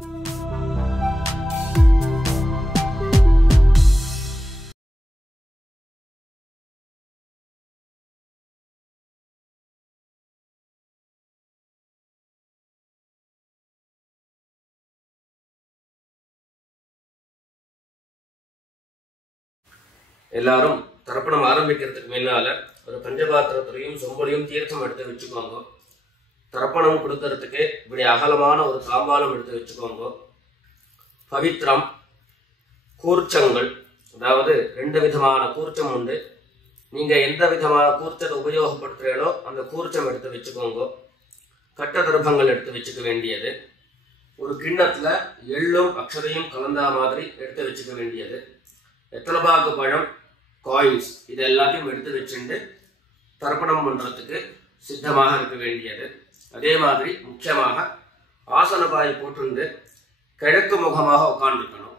எல்லாரும் தர்ப்பணம் ஆரம்பிக்கிறதுக்கு முன்னால ஒரு பஞ்சபாத்திரத்திலையும் சொம்பலையும் தீர்த்தம் எடுத்து வச்சுக்கோங்க. தர்ப்பணம் கொடுக்கறதுக்கு இப்படி அகலமான ஒரு தாம்பாலம் எடுத்து வச்சுக்கோங்க. பவித்ரம், கூர்ச்சங்கள், அதாவது 2 விதமான கூர்ச்சம் உண்டு. நீங்க எந்த விதமான கூர்ச்சத்தை உபயோகப்படுத்துறீங்களோ அந்த கூர்ச்சம் எடுத்து வச்சுக்கோங்க. கட்ட தர்ப்பங்கள் எடுத்து வச்சுக்க வேண்டியது. ஒரு கிண்ணத்துல எள்ளும் அக்ஷதையும் கலந்தா மாதிரி எடுத்து வச்சுக்க வேண்டியது. எத்தலபாக்கு பழம், காயின்ஸ், இது எல்லாத்தையும் எடுத்து வச்சுட்டு தர்ப்பணம் பண்றதுக்கு சித்தமாக இருக்க வேண்டியது. அதே மாதிரி முக்கியமாக ஆசனபாய் போட்டு கிழக்கு முகமாக உட்காந்துருக்கணும்.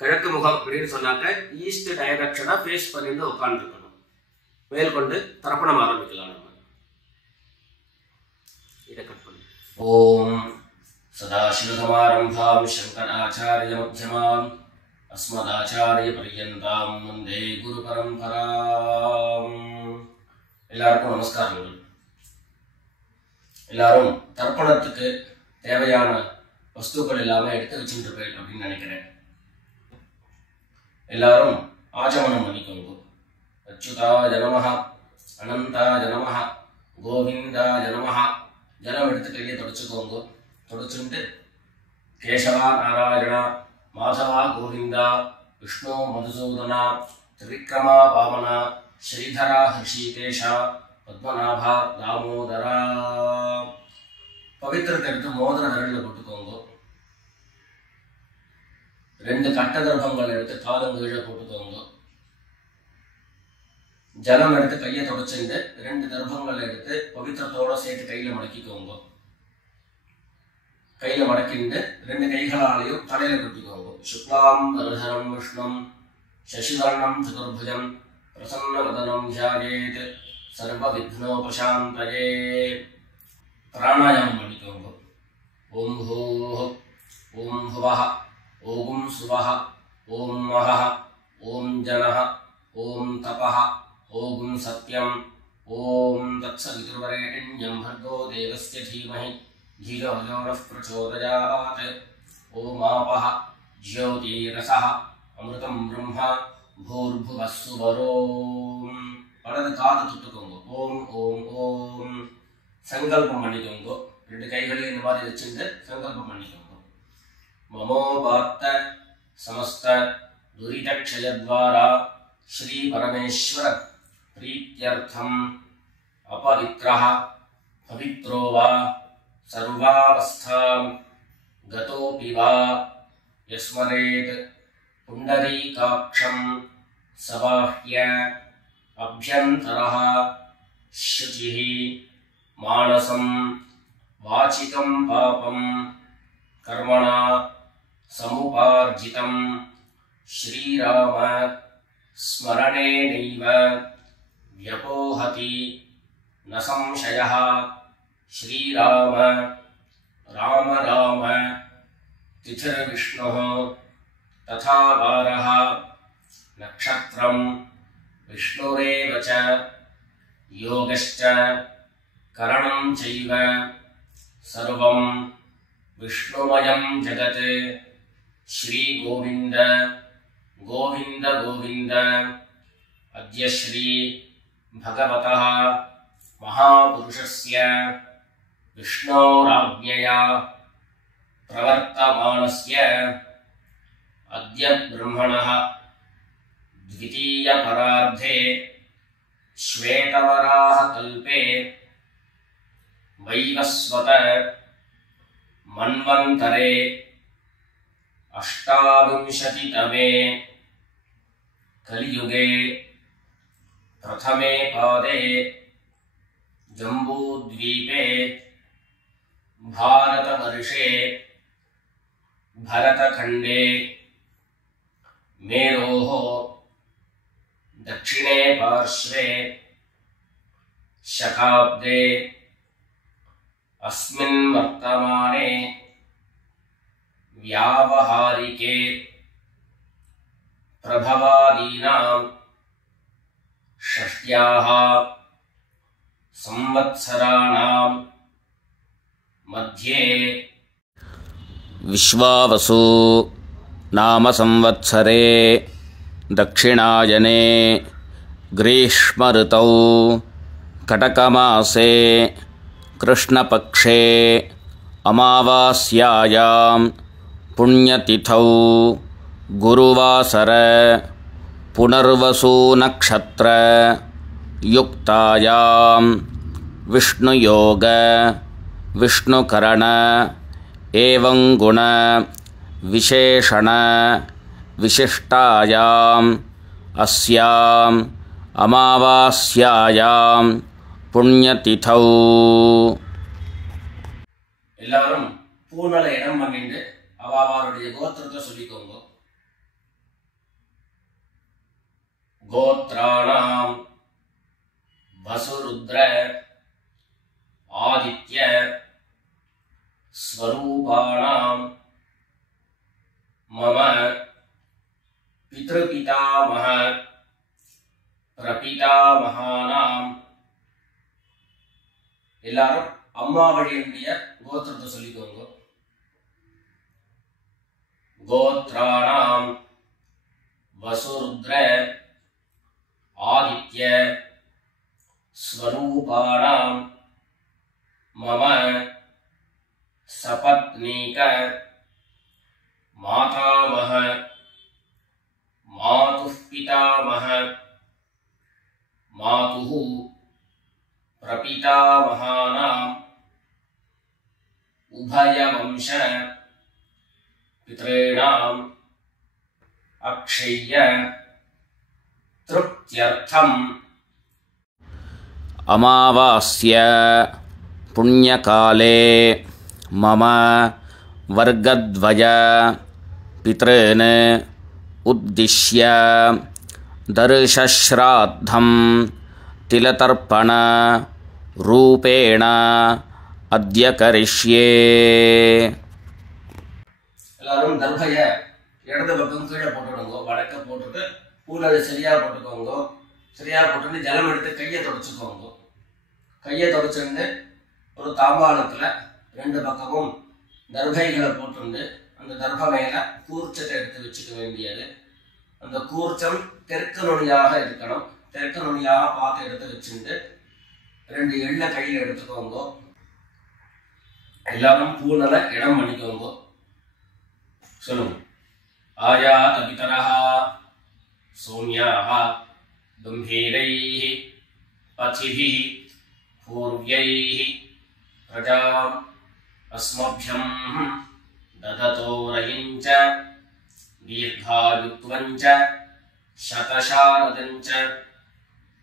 கிழக்கு முகம் அப்படின்னு சொன்னாக்க ஈஸ்ட் டைரக்ஷனா ஃபேஸ் பண்ணிட்டு உட்காந்துருக்கணும். மேற்கொண்டு தர்ப்பணம் ஆரம்பிக்கலாம். நம்ம இதை கட் பண்ணி ஓம் சதாசிவசமாரம்பாம் சங்கராச்சாரிய மத்தியமாம் அஸ்மதாச்சாரிய பர்யந்தாம் வந்தே குரு பரம்பராம். எல்லாருக்கும் நமஸ்காரங்கள். எல்லாரும் தர்ப்பணத்துக்கு தேவையான வஸ்துக்கள் எல்லாமே எடுத்து வச்சுருப்பேன் அப்படின்னு நினைக்கிறேன். எல்லாரும் ஆச்சமனம் பண்ணிக்கோங்க. அச்சுதாய நமஹ, அனந்தாய நமஹ, கோவிந்தாய நமஹ. ஜலம் எடுத்து கையை தொடச்சுக்கோங்க. தொடச்சுட்டு கேசவா நாராயணா, மாதவா கோவிந்தா, விஷ்ணு மதுசூதனா, திரிவிக்ரமா வாமனா, ஸ்ரீதரா ஹிருஷிகேஷா, பத்மநாபா தாமோதரா. பவித்திரத்தை எடுத்து மோதிர விரலில் போட்டுக்கோங்க. 2 கட்ட தர்ப்பங்கள் எடுத்து காலங்கீழ போட்டுக்கோங்க. ஜலம் எடுத்து கையை தொடச்சுட்டு 2 தர்ப்பங்கள் எடுத்து பவித்திரத்தோட சேர்த்து கையில மடக்கிக்கோங்க. கையில மடக்கிட்டு 2 கைகளாலையும் தலையில கொட்டிக்கோங்க. சுக்லாம் தரதரம் விஷ்ணும் சசிவர்ணம் சதுர்புஜம் பிரசன்னவதனம் தியாயேத் சர்வ விக்னோபசாந்தயே. பிராணாயாமம் பண்ணிக்கோங்க. ஓம் ஹோஹ், ஓம் ஹுவஹ, ஓம் சுவஹ, ஓம் மஹஹ, ஓம் ஜனஹ, ஓம் தபஹ, ஓம் சத்யம், ஓம் தத்சவிதுர்வரேண்யம் भर्गो देवस्य धीमहि धियो यो नः प्रचोदयात्. ओम आपः ज्योतिरसः अमृतं ब्रह्म भूर्भुवः सुवरोम. வலது காது தொட்டுக்கோங்க. ஓம் ஓம் ஓம். சங்கல்பம் பண்ணிக்கோங்க. 2 கைகளையும் இந்த மாதிரி வச்சுட்டு சங்கல்பம் பண்ணிக்கோங்க. மமோபாத்த சமஸ்த துரிதக்ஷயத்வாரா ஸ்ரீ பரமேஸ்வர प्रीत्यर्थम अपवित्रः पवित्रो वा सर्वावस्थां गतोऽपि वा यस्मरेत् पुण्डरीकाक्षं सबाह्य अभ्यन्तरः शुचिः मानसं वाचिकं पापं कर्मणा समुपार्जितं श्रीराम स्मरणेनैव व्यपोहति न संशयः. श्रीराम राम राम तिथिर्विष्णुः तथा वारः नक्षत्रं विष्णुरेव च योगश्च करणं चैव सर्वं विष्णुमयं जगत्. श्री गोविंद गोविंद गोविंद. अद्य श्री भगवतः महापुरुषस्य विष्णोराज्ञया प्रवर्तमानस्य अद्य ब्रह्मणः द्वितीयपरार्धे श्वेतवराह कल्पे वैवस्वत मन्वन्तरे 28तमे कलियुगे प्रथमे पादे जम्बूद्वीपे भारतवर्षे भरतखण्डे मेरोः दक्षिणे पार्श्वे शकाब्दे अस्मिन् वर्तमाने व्यावहारिके प्रभवादीनां षष्ट्याः संवत्सराणां मध्ये विश्वावसु नाम संवत्सरे दक्षिणायने ग्रीष्म ऋतौ कटकमासे कृष्णपक्षे अमावास्यायां पुण्यतिथौ गुरुवासर पुनर्वसु नक्षत्र युक्तायां विष्णुयोग विष्णुकरण एवं गुण विशेषण विशिष्टायां अस्यां अमावास्यायां पुण्यतिथौ எல்லாரும் பூனல இடம் பண்ணிட்டு அவளுடைய கோத்திரத்தை சொல்லிக்கோங்க. கோத்ராணாம் வசுருத்ர ஆதித்ய ஸ்வரூபாணாம் மம பித்ருபிதாமஹ பிரபிதாமஹானாம். எல்லாரும் அம்மா வழியினுடைய கோத்திரத்தை சொல்லிக்கோங்க. கோத்ராணாம் வசுருத்ர ஆதித்ய ஸ்வரூபாணாம் மம சபத்னீக மாதாமஹ மாதுः பிதாமஹ மாதுः பிரபிதாமஹானாம் உபயவம்ச பித்ரேணாம் அக்ஷய்ய திருப்த்யர்த்தம். அமாவாஸ்ய புண்ணியகாலே மம வர்கத்வய பித்ரேன் உத்திஷ்ய தர்ஷஸ்ராத்தம் திலதர்ப்பண ரூபேண அத்ய கரிஷ்யே. எல்லாரும் தர்பைய இடது பக்கம் கீழே போட்டுடுங்க. வடக்க போட்டுட்டு பூனலை சரியா போட்டுக்கோங்க. சரியா போட்டுட்டு ஜலம் எடுத்து கையை தொடச்சுக்கோங்க. கையை தொடச்சுட்டு ஒரு தாம்பாளத்துல ரெண்டு பக்கமும் தர்பைகளை போட்டுண்டு அந்த தர்ப மேல கூர்ச்சத்தை எடுத்து வச்சுக்க வேண்டியது. அந்த கூர்ச்சம் தெற்கு நுனியாக இருக்கணும். தெற்கு நுனியாக பார்த்து எடுத்து வச்சுட்டு ரெண்டு எண்ணெ கையில் எடுத்துக்கோங்க. எல்லாரும் பூனலை இடம் பண்ணிக்கோங்க. சொல்லுங்க. ஆயாத பிதரஹ சௌம்யாஹ கம்பீரைஹ பதிபிஹ பூர்வ்யைஹ பிரஜாம் அஸ்மப்யம் தததோரயிஞ்ச தீர்காயுத்வஞ்ச சதசாரதஞ்ச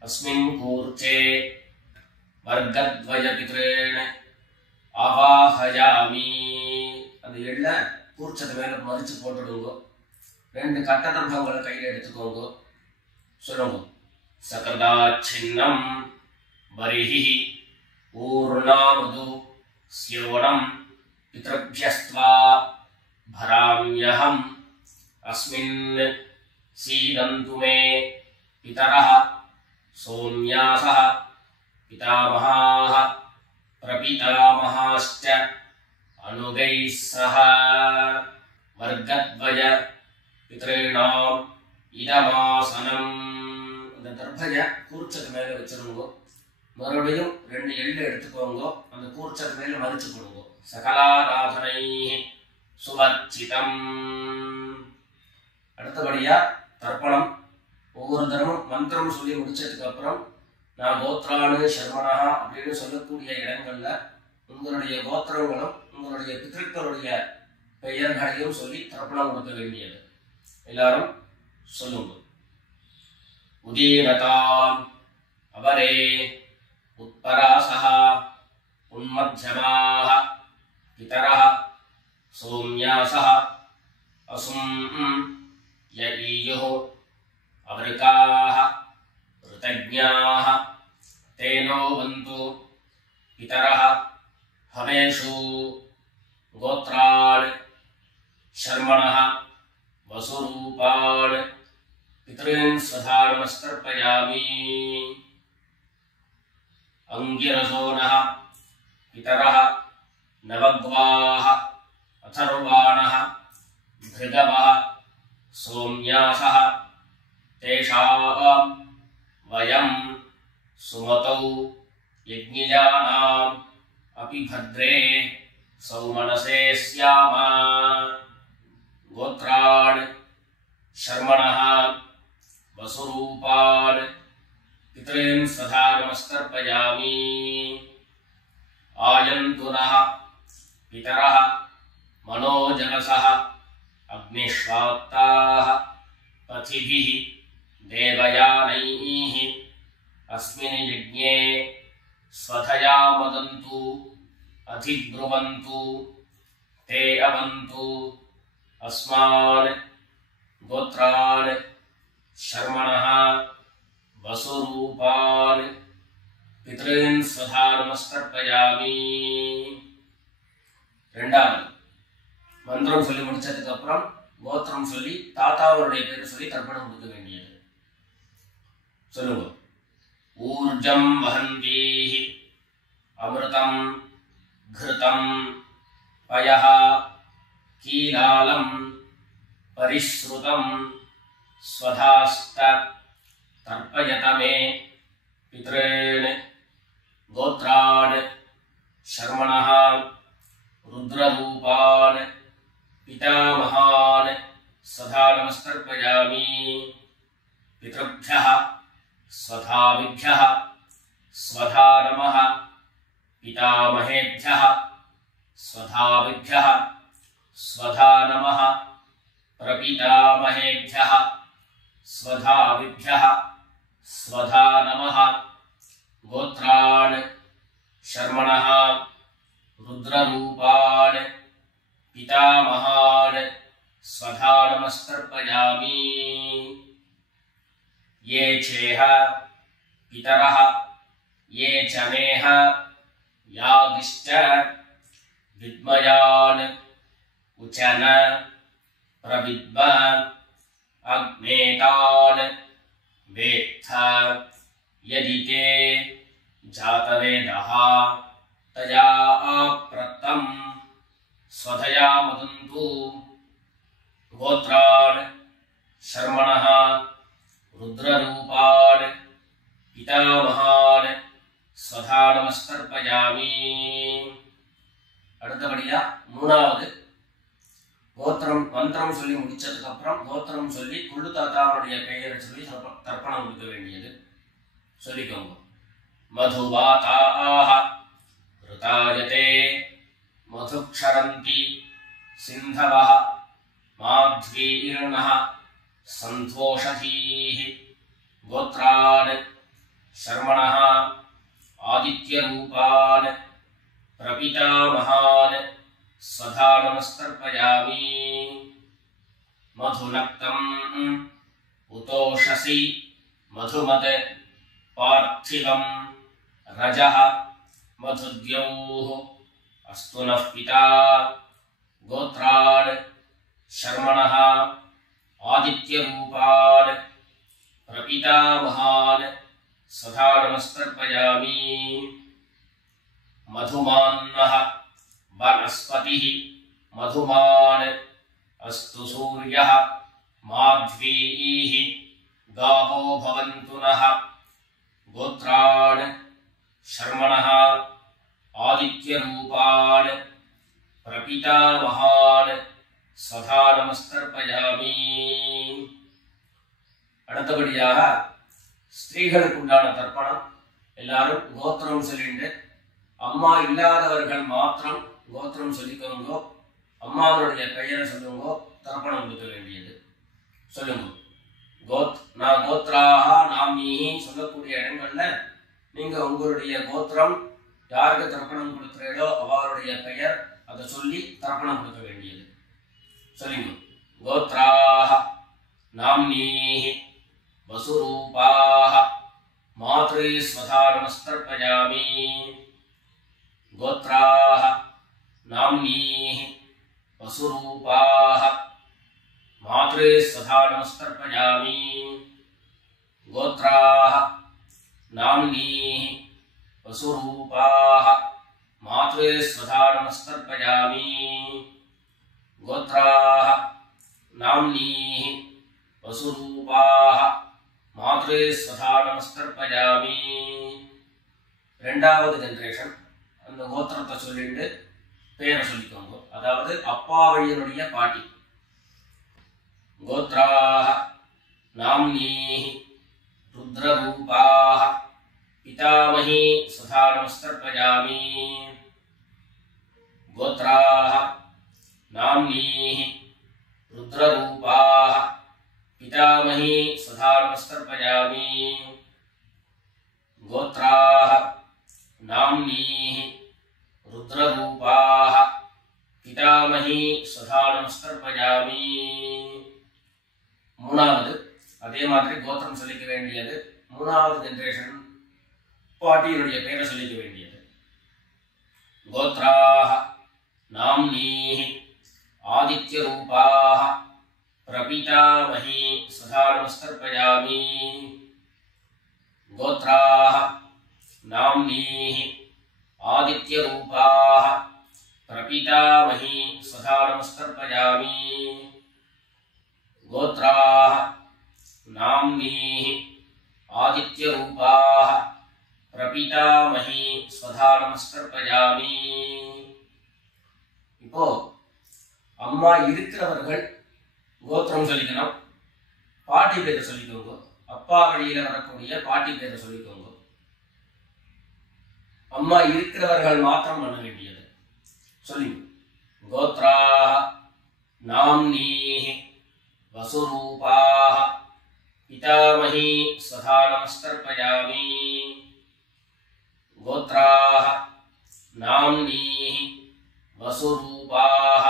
அஸ்மின் கூர்ச்சே வர்கத்வய பித்ரேண ஆவாஹயாமி. அந்த எள்ள கூர்ச்சத்து மேல மறிச்சு போட்டுடுங்க. ரெண்டு கட்ட தர்பங்களை கையில் எடுத்துக்கோங்க. சொல்லுங்க. சகதாச்சின்னம் வரிஹி ஊர்ணாமிருது ஸ்யோனம் பித்ருப்யஸ்த்வா பராம்யஹம் அஸ்மின் சீதந்து மே பிதரஹ சௌம்யாஸஹ பிதாமஹாः பிரபிதாமஹாश्च அனுகைः சஹ வர்கத்வய பித்ரேணாம் இதமாசனம். அந்த தர்பய கூர்ச்சத்து மேல வச்சிருங்க. மறுபடியும் ரெண்டு எள்ளு எடுத்துக்கோங்க. அந்த கூர்ச்சத்து மேல மறிச்சு கொடுங்க. சகலாராதனை சுவர்ச்சிதம். அடுத்தபடியா தர்ப்பணம். ஒவ்வொரு தரமும் மந்திரம் சொல்லி முடிச்சதுக்கு அப்புறம் நான் கோத்ரானு சர்மனா அப்படின்னு சொல்லக்கூடிய இடங்கள்ல உங்களுடைய கோத்திரங்களும் உங்களுடைய பித்ருக்களுடைய பெயர்களையும் சொல்லி தர்ப்பணம் கொடுக்க வேண்டியது. எல்லாரும் சொல்லுங்க. உதீரதாம் அவரே உத்பராசஹ உன்மத்யமாஹ பிதரஹ சௌம்யாஸஹ அசும் யஈயுः அவருக்காஹ ऋतज्ञाः तेनो वन्तु पितरः हवेषु गोत्रान् शर्मणः वसुरूपान् पितॄन् स्वधा नमस्कर्पयामि। अंगिरसो नः पितरः नवग्वाः अथर्वाणः भृगवः सोम्यासः तेषां वयं सुमतौ यज्ञियानाम् अपि भद्रे सौमनसे स्याम। गोत्रान् शर्मणः वसुरूपान् पितॄन् स्वधा नमस्कर्पयामि। आयन्तु नः पितरः मनोजनसः अग्निश्वात्ताः पथिभिः देवयानैः अस्मिन् यज्ञे स्वधया मदन्तु अधिब्रुवन्तु ते अवन्तु। अस्मान् गोत्रान् शर्मणः वसुरूपान् पितॄन् स्वधा नमस्कर्पयामि। ரெண்டாவது மந்திரம் சொல்லி முடிச்சதுக்கு அப்புறம் கோத்திரம் சொல்லி தாத்தாவுடைய பேர் சொல்லி தர்ப்பணம் கொடுக்க வேண்டியது. சொல்லுங்க. ஊர்ஜம் வஹந்தீஹி அமிர்தம் घृतं पयः कीलालं परिश्रुतं स्वधास्त तर्पयत मे पितॄन् गोत्रान् शर्मणः रुद्ररूपान् पितामहान् सदा नमस्कर्पयामि। पितृभ्यः स्वधाविभ्यः स्वधा नमः पितामहेभ्यः स्वधाविभ्यः स्वधा नमः प्रपितामहेभ्यः स्वधाविभ्यः स्वधा नमः। गोत्रान् शर्मणः रुद्ररूपान् पितामहान् स्वधा नमस्कर्पयामि। ये चेह पितरः ये च मेह यागिश्च विद्मयान् उचन प्रविद्म अग्नेतान् वेत्थ यदि ते जातवेदः तया प्रत्तं स्वधया मदन्तु। गोत्रान् शर्मणः रुद्ररूपान् पितामहान् स्वधा नमस्कर्पयामि। அடுத்தபடியா மூணாவது கோத்திரம் மந்திரம் சொல்லி முடிச்சதுக்கு அப்புறம் கோத்திரம் சொல்லி குள்ளு தாத்தாவுடைய பெயரை சொல்லி தர்ப்பணம் கொடுக்க வேண்டியது. சொல்லிக்கோங்க. மதுவாதாஹ ருதாயதே மதுக்ஷரந்தி சிந்தவஹ மாத்வீர்ணஹ சந்தோஷதீஹ। கோத்ரான் शर्मणः आदित्यरूपान् प्रपितामहान् स्वधा नमस्कर्पयामि। मधुनक्तम् उतोषसि मधुमत् पार्थिवं रजः मधुद्यौः अस्तु नः पिता। गोत्रान् शर्मणः आदित्यरूपान् प्रपितामहान् स्वधा नमस्कर्पयामि। मधुमान्नः वनस्पतिः मधुमान् अस्तु सूर्यः माध्वीः गावो भवन्तु नः। गोत्रान् शर्मणः आदित्यरूपान् प्रपितामहान् स्वधा नमस्कर्पयामि। அடுத்தபடியாக ஸ்திரீகளுக்கு உண்டான தர்ப்பணம். எல்லாரும் கோத்திரம் சொல்லிட்டு அம்மா இல்லாதவர்கள் மாத்திரம் கோத்திரம் சொல்லிக்கோங்கோ, அம்மாவுடைய பெயரை சொல்லுங்கோ, தர்ப்பணம் கொடுக்க வேண்டியது. சொல்லுங்க. நான் கோத்ராக நாமீஹி சொல்லக்கூடிய இடங்கள்ல நீங்க உங்களுடைய கோத்திரம் யாருக்கு தர்ப்பணம் கொடுக்கிறீர்களோ அவருடைய பெயர் அதை சொல்லி தர்ப்பணம் கொடுக்க வேண்டியது. சொல்லுங்க. கோத்ராக நாமீஹி वसुरूपाः मातृ स्वधा नमस्कर्पयामि। गोत्राः नाम्नीः वसुरूपाः मात्रे स्वधा नमस्कर्पयामि गोत्राः नाम्नीः वसुरूपाः मात्रे स्वधा नमस्कर्पयामि गोत्राः नाम्नीः वसुरूपाः मात्रे स्वधा नमस्कर्पयामि ரெண்டாவது ஜெனரேஷன் அந்த கோத்திரத்தை சொல்லிட்டு பேரை சொல்லிக்கோங்க. அதாவது அப்பா வழியினுடைய பாட்டி. கோத்ராஹ நாம்னீஹ ருத்ரரூபாஹ பிதாமஹி स्वधा नमस्कर्पयामि गोत्राः नाम्नीः रुद्ररूपाः पितामही स्वधा नमस्कर्पयामि गोत्राः नाम्नीः रुद्ररूपाः पितामही स्वधा नमस्कर्पयामि மூணாவது அதே மாதிரி கோத்திரம் சொல்லிக்க வேண்டியது. மூணாவது ஜெனரேஷன் பாட்டியினுடைய பேரை சொல்லிக்க வேண்டியது. கோத்ராஹ நாம்னீஹ ஆதித்யரூபாஹ பிரபிதாமஹி स्वधा नमस्कर्पयामि गोत्राः नाम्नीः आदित्यरूपाः प्रपितामही स्वधा नमस्कर्पयामि गोत्राः नाम्नीः आदित्यरूपाः प्रपितामही स्वधा नमस्कर्पयामि இப்போ அம்மா இருக்கிறவர்கள் கோத்திரம் சொல்லிக்கணும், பாட்டி பேரை சொல்லிக்கோங்க. அப்பா வழியில வரக்கூடிய பாட்டி பேரை சொல்லிக்கோங்க. அம்மா இருக்கிறவர்கள் மாத்திரம் பண்ண வேண்டியது. சொல்லுங்க. கோத்ராஹ நாம்னீஹ வசுரூபாஹ பிதாமஹி स्वधा नमस्कर्पयामि गोत्राः नाम्नीः वसुरूपाः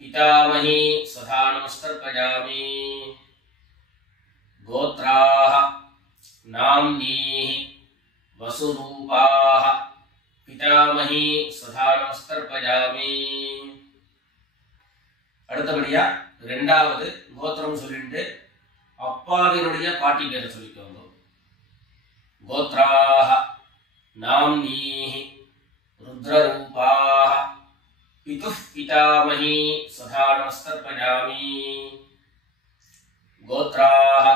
पितामही स्वधा नमस्कर्पयामि गोत्राः नाम्नीः वसुरूपाः पितामही स्वधा नमस्कर्पयामि அடுத்தபடியா இரண்டாவது கோத்திரம் சொல்லிட்டு அப்பாவினுடைய பாட்டி பேரை சொல்லிக்கோங்க. கோத்ராஹ நாம்னீஹ ருத்ரரூபாஹ पितुः पितामही स्वधा नमस्कर्पयामि गोत्राः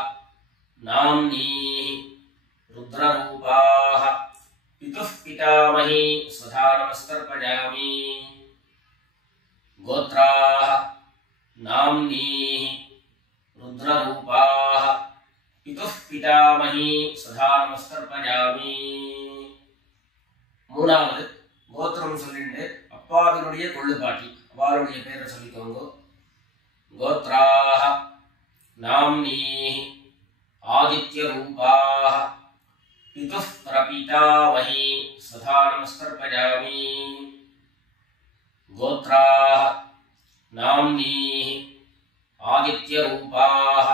नाम्नीः रुद्ररूपाः पितुः पितामही स्वधा नमस्कर्पयामि गोत्राः नाम्नीः रुद्ररूपाः पितुः पितामही स्वधा नमस्कर्पयामि மூணாவது கோத்திரம் சொல்லிட்டு அப்பாவினுடைய கொள்ளு பாட்டி அவருடைய பேரை சொல்லிக்கோங்க. கோத்ராஹ நாம்னீஹ ஆதித்யரூபாஹ பிதுः பிரபிதாமஹி स्वधा नमस्कर्पयामि गोत्राः नाम्नीः आदित्यरूपाः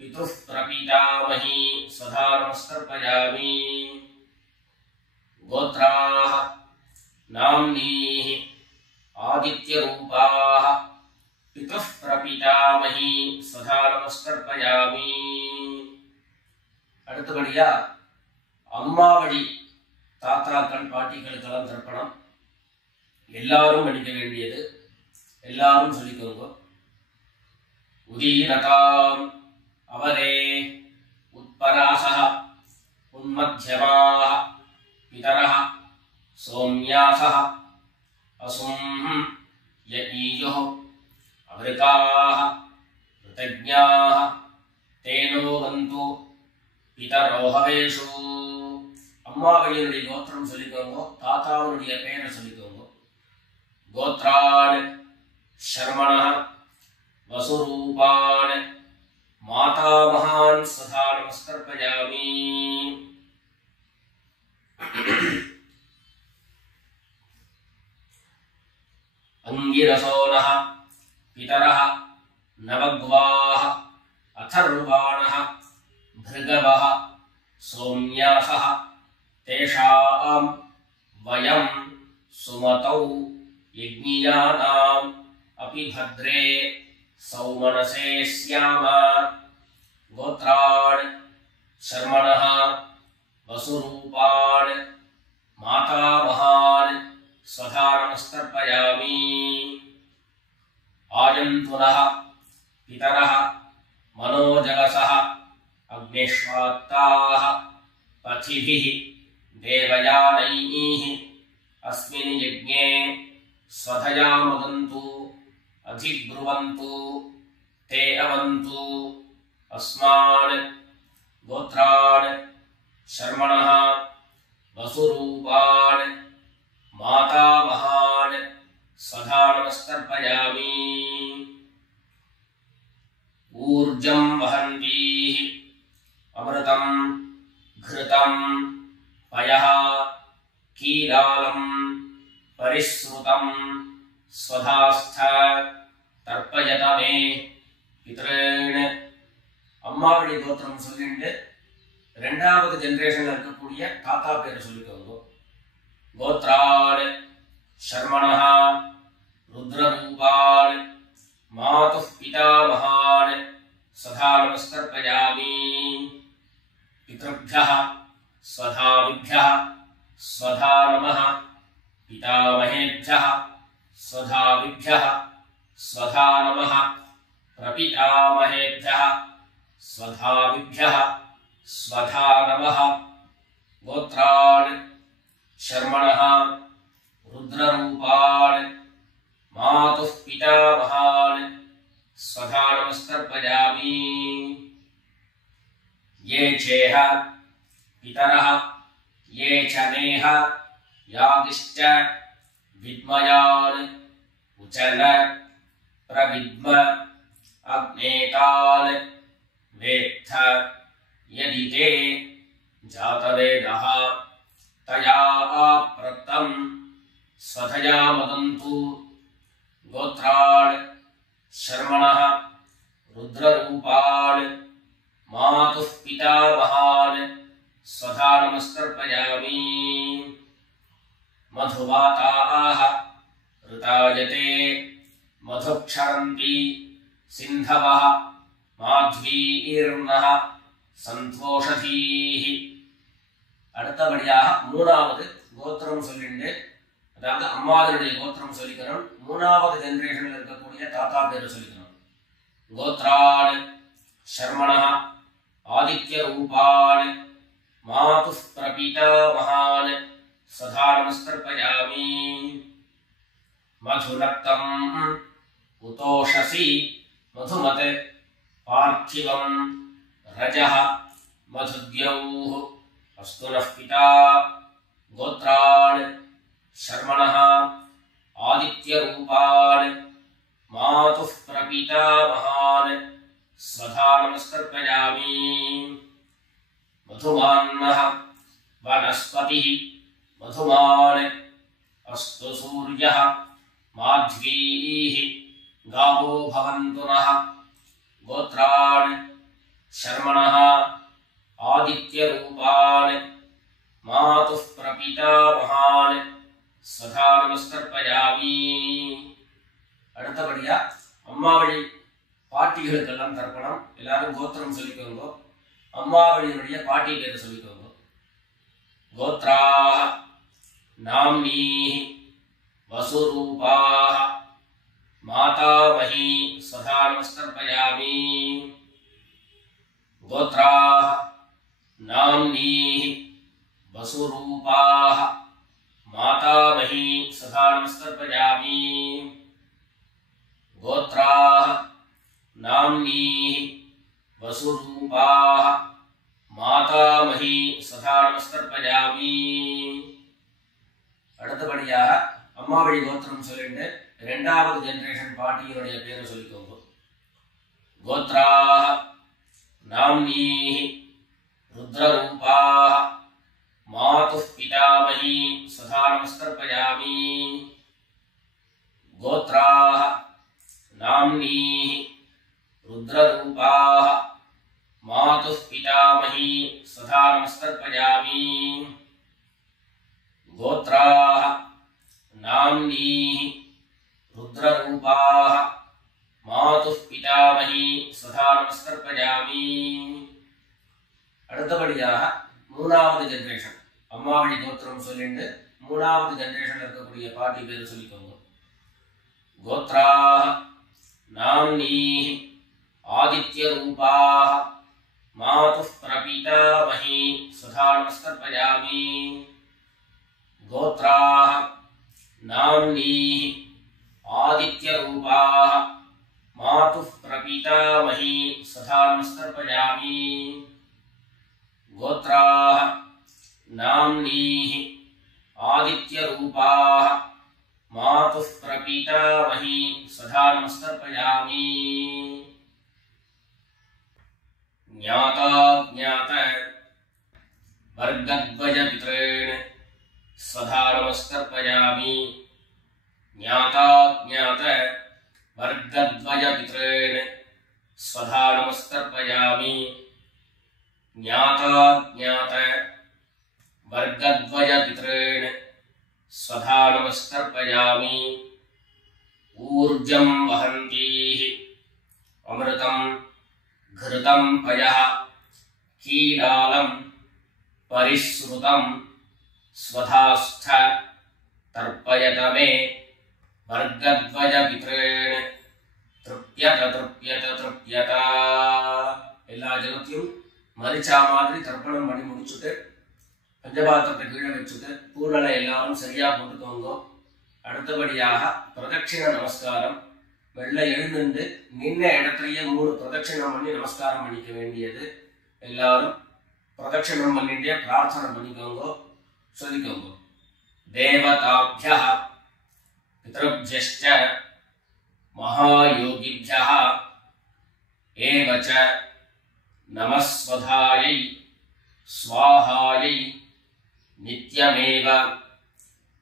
पितुः प्रपितामही स्वधा नमस्कर्पयामि गोत्राः नाम्नीः आदित्यरूपाः पितुः प्रपितामही स्वधा नमस्कर्पयामि அடுத்தபடியா அம்மா வழி தாத்தாக்கள் பாட்டிகளுக்கெல்லாம் தர்ப்பணம் எல்லாரும் படிக்க வேண்டியது. எல்லாரும் சொல்லிக்கோங்க. உதீரதாம் அவரே உத்பராசஹ உன்மத்யமாஹ பிதரஹ சோம்யாசஹ அசும் யஈயுஹ அவ்ருகாஹ ருதஜ்ஞாஹ தேனோ வந்து பிதரோ ஹவேஷு. அம்மா வழியினுடைய கோத்திரம் சொல்லிக்கோங்க. தாத்தாவுடைய பெயரை சொல்லிக்கோங்க. गोत्रान् शर्मणः वसुरूपान् मातामहान् स्वधा नमस्कर्पयामि अंगिरसोनः पितरः नवग्वाः अथर्वाणः भृगवः सोम्यासः तेषां वयं सुमतौ यज्ञियानाम् अपि भद्रे सौमनसे स्याम गोत्रान् शर्मणः वसुरूपान् मातामहान् स्वधा नमस्तर्पयामि। आयन्तुनः पितरः मनोजगसः अग्निष्वात्ताः पथिभिः देवयानैः अस्मिन् यज्ञे स्वधया मदन्तु अधिब्रुवन्तु ते अवन्तु। अस्मान् गोत्रान् शर्मणः वसुरूपान् मातामहान् स्वधा नमस्तर्पयामि। ऊर्जं वहन्तीः अमृतं घृतं पयः कीलालं परिश्रुतं स्वधास्थ तर्पयत मे पितॄन्। அம்மாவளி கோத்திரம் சொல்லிட்டு ரெண்டாவது ஜெனரேஷன்ல இருக்கக்கூடிய தாத்தா பேரை சொல்லிக்கோங்க. கோத்ரான் शर्मणः रुद्ररूपान् मातुः पितामहान् स्वधा नमस्तर्पयामि। पितृभ्यः स्वधाविभ्यः स्वधा नमः पितामहेभ्यः स्वधाविभ्यः स्वधा नमः प्रपितामहेभ्यः स्वधाविभ्यः स्वधा नमः। गोत्रान् शर्मणः रुद्ररूपान् मातुः पितामहान् स्वधा नमस्तर्पयामि। ये चेह पितरः ये च नेह यादिश्च विद्मयान् उचन प्रविद्म अग्नेतान् वेत्थ यदि ते जातवेदः तया आप्रतम् स्वधया मदन्तु। गोत्रान् शर्मणः रुद्ररूपान् मातुः पितामहान् स्वधा नमस्तर्पयामि। मधुवाताः ऋतायते मधुक्षरन्ति सिन्धवः माध्वीर्नः सन्तोषधीः। அடுத்தபடியாக மூணாவது கோத்திரம் சொல்லிட்டு, அதாவது அம்மாவனுடைய கோத்திரம் சொல்லிக்கணும். மூணாவது ஜெனரேஷனில் இருக்கக்கூடிய தாத்தா பேரு சொல்லிக்கணும். கோத்ரான் शर्मणः आदित्य रूपान् मातुः प्रपितामहान् स्वधा नमस्तर्पयामि। मधुनक्तम् उतोषसि मधुमत् पार्थिवं रजः मधुद्यौः अस्तु नः पिता। गोत्रान् शर्मणः आदित्य रूपान् मातुः प्रपितामहान् स्वधा नमस्तर्पयामि। मधुमान्नः वनस्पतिः मधुमान् अस्तु सूर्यः माध्वीः गावो भवन्तु नः। गोत्रान् शर्मणः आदित्य रूपान् मातुः प्रपितामहान् स्वधा नमस्तर्पयामि। அடுத்தபடியா அம்மாவளி பாட்டிகளுக்கெல்லாம் தர்ப்பணம். எல்லாரும் கோத்திரம் சொல்லிக்கோங்க. அம்மாவளியினுடைய பாட்டி பேரை சொல்லிக்கோங்க. கோத்ராः नाम्नीः वसुरूपाः मातामही स्वधा नमस्तर्पयामि। गोत्राः नाम्नीः वसुरूपाः मातामही स्वधा नमस्तर्पयामि। गोत्राः नाम्नीः वसुरूपाः मातामही स्वधा नमस्तर्पयामि। அடுத்தபடியாக அம்மாவளி கோத்திரம் சொல்லிட்டு இரண்டாவது ஜெனரேஷன் பாட்டியினுடைய பேரை சொல்லிக்கோங்க. கோத்ராः नाम्नीः रुद्ररूपाः मातुः पितामही स्वधा नमस्तर्पयामि। गोत्राः नाम्नीः रुद्ररूपाः मातुः पितामही स्वधा नमस्तर्पयामि। गोत्राः नाम्नीः रुद्ररूपाः மாதுः பிதாமகி ஸ்வதா நமஸ்கர்பயாமி. அடுத்தபடியாக மூணாவது ஜெனரேஷன் அம்மாவழி கோத்திரம் சொல்லிட்டு மூணாவது ஜெனரேஷன்ல இருக்கக்கூடிய பாட்டி பேர் சொல்லிக்கோங்க. கோத்ராः நாம்னீः ஆதித்ய ரூபாः மாதுः பிரபிதாமகி ஸ்வதா நமஸ்கர்பயாமி. கோத்ராः நாம்னீः ஆதித்ய ரூபாः மாதுः பிரபிதாமகி ஸ்வதா நமஸ்கர்பயாமி. கோத்ராः நாம்னீः ஆதித்ய ரூபாः மாதுः பிரபிதாமகி ஸ்வதா நமஸ்கர்பயாமி. ஞாதா ஞாத வர்கத்வய பித்ரேண ஸ்வதா நமஸ்கர்பயாமி. ஞாதா ஞாத வர்கத்வய பித்ரேண ஸ்வதா நமஸ்கர்பயாமி. ஞாதா ஞாத வர்கத்வய பித்ரேண ஸ்வதா நமஸ்கர்பயாமி. ஊர்ஜம் வஹந்தீः அமிர்தம் घृतं पयः कीलालं परिश्रुतं स्वधास्थ तर्पयत मे वर्गद्वय पितॄन् तृप्यत तृप्यत तृप्यत. எல்லா ஜனத்தையும் மரிச்சா மாதிரி தர்ப்பணம் பண்ணி முடிச்சுட்டு பஞ்சபாத்திரத்தை கீழே வச்சுட்டு பூரணை எல்லாரும் சரியா போட்டுக்கோங்க. அடுத்தபடியாக பிரதட்சிண நமஸ்காரம். வெள்ளை எழுந்து நின்ன இடத்துலயே 3 பிரதட்சிணம் பண்ணி நமஸ்காரம் பண்ணிக்க வேண்டியது. எல்லாரும் பிரதட்சிணம் பண்ணிட்டே பிரார்த்தனை பண்ணிக்கோங்க, சொல்லிக்கோங்க. தேவதாப்யः பித்ருப்யश्च மகாயோகிभ्यः एव च நமஸ்வதாயை ஸ்வாஹாயை நித்யமேவ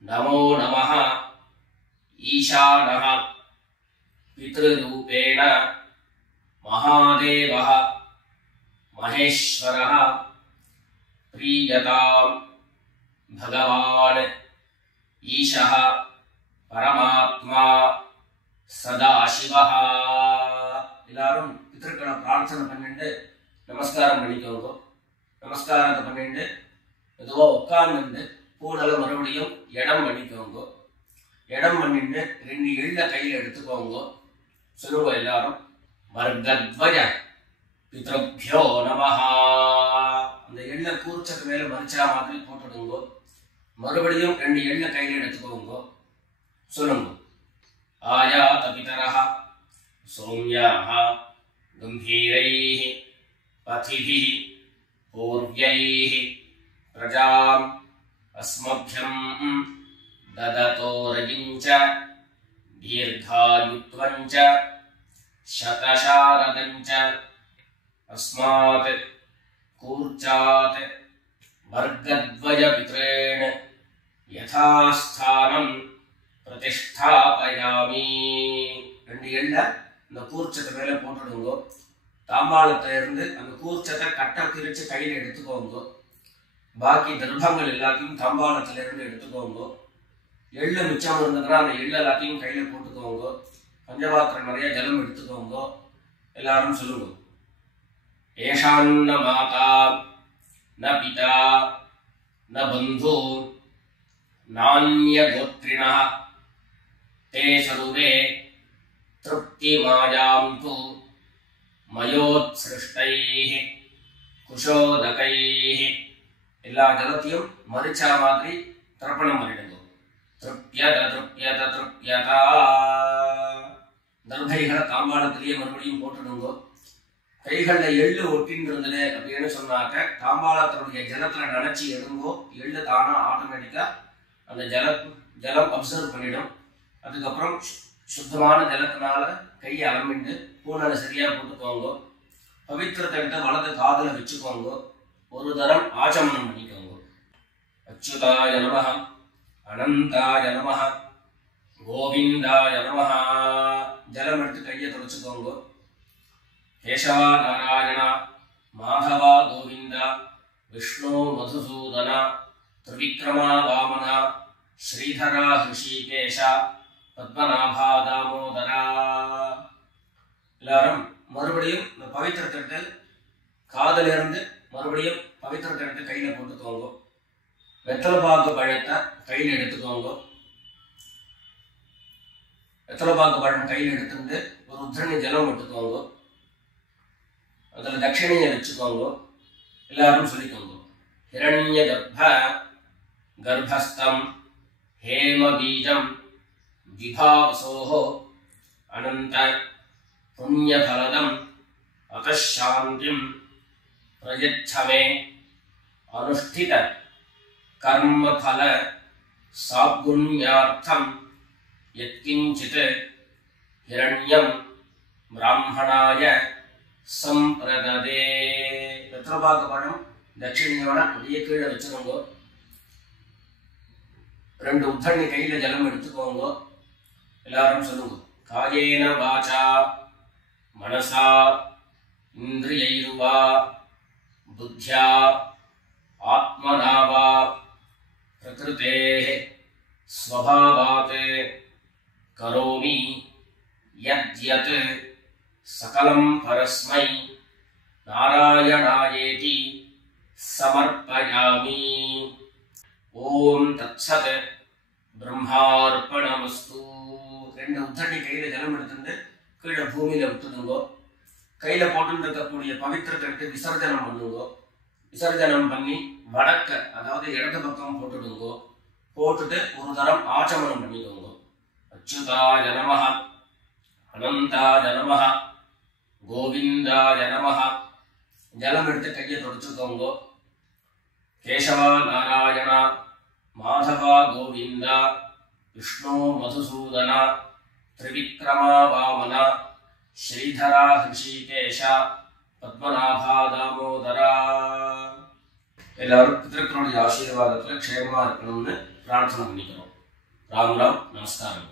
நமோ நமः ஈசானः पितृरूपेण महादेवः महेश्वरः प्रीयतां भगवान् ईशः परमात्मा सदाशिवः. எல்லாரும் பித்ருக்களை பிரார்த்தனை பண்ணிட்டு நமஸ்காரம் பண்ணிக்கோங்க. நமஸ்காரத்தை பண்ணிட்டு மெதுவா உட்கார்ந்து பூனல மறுபடியும் இடம் பண்ணிக்கோங்க. இடம் பண்ணிட்டு 2 எள்ள கையில எடுத்துக்கோங்க. சொல்லுங்க எல்லாரும். வர்கத்வய பித்ருப்யோ நமஹ. அந்த எள்ள கூர்ச்சத்து மேல மரிச்சா மாதிரி போட்டுடுங்க. மறுபடியும் 2 எள்ள கையில எடுத்துக்கோங்க. சொல்லுங்க. ஆயாத பிதரஹ சௌம்யாஹ கம்பீரைஹ பதிபிஹ பூர்வ்யைஹ பிரஜாம் அஸ்மப்யம் ददतोरयिञ्च दीर्घायुत्वञ्च शतशारदञ्च अस्मात् कूर्चात् वर्गद्वयपितॄन् यथास्थानं प्रतिष्ठापयामि. 2 எள்ள இந்த கூர்ச்சத்தை மேல போட்டுடுங்க. தாம்பாளத்துல இருந்து அந்த கூர்ச்சத்தை கட்ட பிரிச்சு கையில எடுத்துக்கோங்க. பாக்கி தர்ப்பங்கள் எல்லாத்தையும் தாம்பாளத்துல இருந்து எடுத்துக்கோங்க. எள்ள மிச்சம் இருந்ததுன்னா அந்த எள்ள எல்லாத்தையும் கையில போட்டுக்கோங்க. பஞ்சபாத்திரம் நிறைய ஜலம் எடுத்துக்கோங்க. எல்லாரும் சொல்லுங்க. ஏஷான்ன மாதா ந பிதா ந பந்து நான்ய கோத்ரிணः தே சர்வே திருப்தி மாயாந்து மயோத்ஸ்ருஷ்டைः குஷோதகைः. எல்லா ஜலத்தையும் மரிச்சா மாதிரி தர்ப்பணம் பண்ணிடுங்க. திருப்யத திருப்யத திருப்யதா. தர்பைகளை தாம்பாளத்திலேயே மறுபடியும் போட்டுடுங்க. கைகள்ல எள்ளு ஒட்டின்றது அப்படின்னு சொன்னாக்க தாம்பாளத்தினுடைய ஜலத்துல நினைச்சு எடுங்கோ. எள்ளு தானா ஆட்டோமேட்டிக்கா அந்த ஜலம் அப்சர்வ் பண்ணிடும். அதுக்கப்புறம் சுத்தமான ஜலத்தினால கையை அலம்பிட்டு பூனலை சரியா போட்டுக்கோங்க. பவித்திரத்தை எடுத்து வலது காதுல வச்சுக்கோங்க. ஒரு தரம் ஆச்சமனம் பண்ணிக்கோங்க. அச்சுதாய நமஹ அனந்தாய நமஹ கோவிந்தாய நமஹ. ஜலம் எடுத்து கையை தொடச்சுக்கோங்க. கேசவா நாராயண மாதவா கோவிந்த விஷ்ணு மதுசூதன திரிவிக்ரமா வாமன ஸ்ரீதரா ஹிருஷிகேஷ பத்மநாபா தாமோதரா. எல்லாரும் மறுபடியும் இந்த பவித்திரத்தை எடுத்து காதல இருந்து மறுபடியும் பவித்திரத்தை எடுத்து கையில போட்டுக்கோங்க. வெத்தலை பாக்கு பழத்தை கையில் எடுத்துக்கோங்க. வெத்தலை பாக்கு பழம் கையில் எடுத்துட்டு ஒரு உத்தரணி ஜலம் எடுத்துக்கோங்க. அதில் தட்சிணையை வச்சுக்கோங்க. எல்லாரும் சொல்லிக்கோங்க. ஹிரண்ய கர்ப்பஸ்தம் ஹேம பீஜம் விபாவசோஹோ அனந்த புண்ணியபலதம் அகசாந்திம் பிரயச்சமே அனுஷ்டித கர்மபல சாகுண்யார்த்தம் யத்கிஞ்சித் ஹிரண்யம் பிராமணாய சம்பிரததே. வெத்தலைபாக்கு பழம் தட்சிணையோட அப்படியே கீழே வச்சுக்கோங்க. 2 உத்தரணி கையில ஜலம் எடுத்துக்கோங்க. எல்லாரும் சொல்லுங்க. காயேன வாசா மனசா இந்திரியைர்வா புத்யா ஆத்மனா வா பிரகிருதேஹ ஸ்வபாவாத் கரோமி யத்யத் சகலம் பரஸ்மை நாராயணாயேதி சமர்ப்பயாமி. ஓம் தத்சத் பிரம்மார்ப்பணமஸ்து. 2 உத்தரணி கையில ஜலம் எடுத்துட்டு கீழே பூமியில விட்டுடுங்க. கையில போட்டு இருக்கக்கூடிய பவித்திரத்தை எடுத்து விசர்ஜனம் பண்ணுங்க. விசர்ஜனம் பண்ணி வடக்க அதாவது இடது பக்கம் போட்டுடுங்க. போட்டுட்டு ஒரு தரம் ஆச்சமனம் பண்ணிக்கோங்க. அச்சுதாய நமஹ அனந்தாய நமஹ கோவிந்தாய நமஹ. ஜலம் எடுத்து கையை தொடச்சுக்கோங்க. கேசவா நாராயண மாதவா கோவிந்தா விஷ்ணு மதுசூதன திரிவிக்ரமா வாமன ஸ்ரீதரா ஹிருஷிகேஷ பத்மநாபா தாமோதரா. எல்லாரும் பிதர்களுடைய ஆசீர்வாதத்துல க்ஷேமமா இருக்கணும்னு பிரார்த்தனை பண்ணிக்கிறோம். ராம் ராம். நமஸ்காரம்.